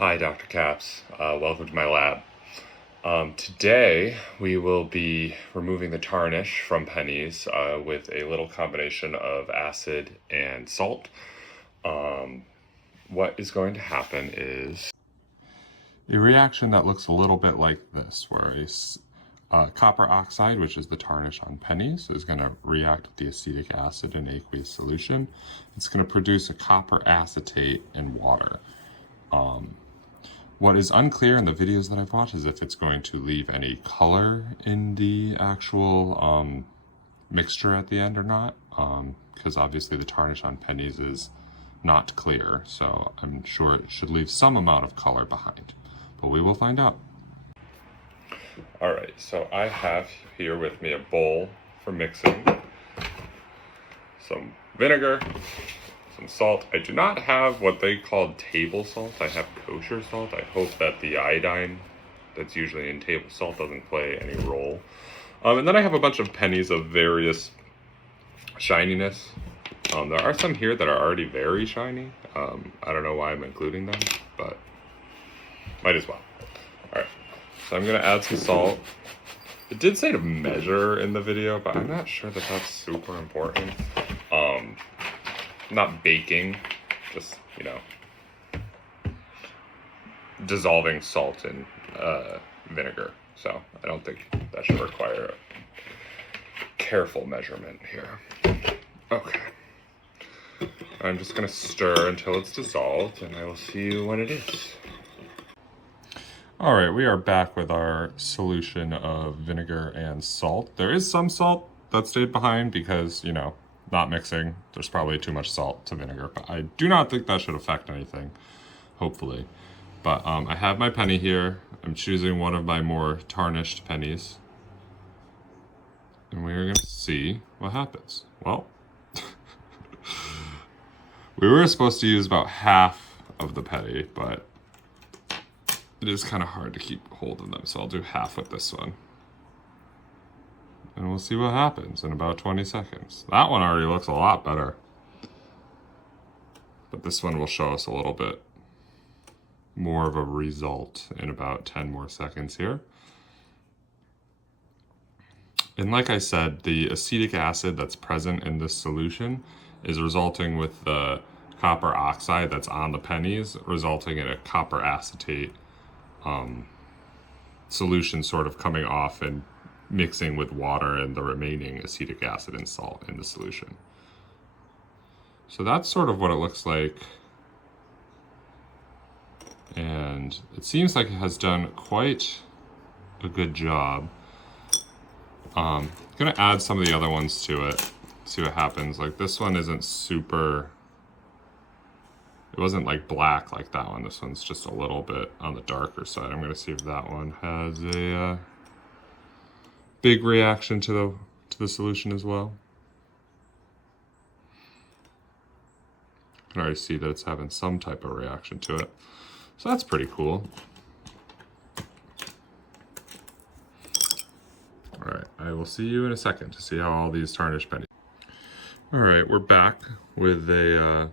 Hi, Dr. Caps. Welcome to my lab. Today we will be removing the tarnish from pennies with a little combination of acid and salt. What is going to happen is a reaction that looks a little bit like this, where copper oxide, which is the tarnish on pennies, is going to react with the acetic acid in aqueous solution. It's going to produce a copper acetate in water. What is unclear in the videos that I've watched is if it's going to leave any color in the actual mixture at the end or not, because obviously the tarnish on pennies is not clear, so I'm sure it should leave some amount of color behind, but we will find out. Alright, so I have here with me a bowl for mixing, some vinegar, some salt. I do not have what they call table salt. I have kosher salt. I hope that the iodine that's usually in table salt doesn't play any role. And then I have a bunch of pennies of various shininess. There are some here that are already very shiny. I don't know why I'm including them, but might as well. Alright, so I'm going to add some salt. It did say to measure in the video, but I'm not sure that that's super important. Not baking, just, dissolving salt in vinegar. So I don't think that should require a careful measurement here. Okay. I'm just going to stir until it's dissolved, and I will see you when it is. All right, we are back with our solution of vinegar and salt. There is some salt that stayed behind because, not mixing. There's probably too much salt to vinegar, but I do not think that should affect anything, hopefully. But I have my penny here. I'm choosing one of my more tarnished pennies. And we're gonna see what happens. Well, we were supposed to use about half of the penny, but it is kind of hard to keep hold of them, so I'll do half with this one. And we'll see what happens in about 20 seconds. That one already looks a lot better. But this one will show us a little bit more of a result in about 10 more seconds here. And like I said, the acetic acid that's present in this solution is resulting with the copper oxide that's on the pennies, resulting in a copper acetate solution sort of coming off and mixing with water and the remaining acetic acid and salt in the solution. So that's sort of what it looks like. And it seems like it has done quite a good job. I'm gonna add some of the other ones to it, see what happens. Like this one isn't super, it wasn't like black like that one. This one's just a little bit on the darker side. I'm gonna see if that one has a big reaction to the solution as well. I can already see that it's having some type of reaction to it. So that's pretty cool. All right, I will see you in a second to see how all these tarnished pennies. All right, we're back with our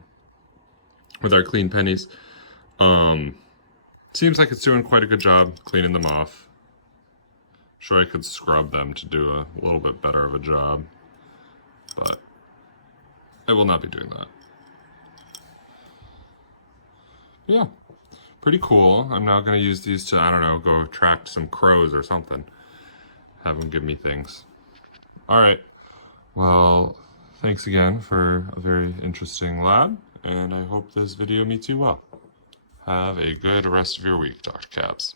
clean pennies. Seems like it's doing quite a good job cleaning them off. Sure, I could scrub them to do a little bit better of a job, but I will not be doing that. Yeah, pretty cool. I'm now going to use these to, I don't know, go attract some crows or something. Have them give me things. All right. Well, thanks again for a very interesting lab, and I hope this video meets you well. Have a good rest of your week, Dr. Cabs.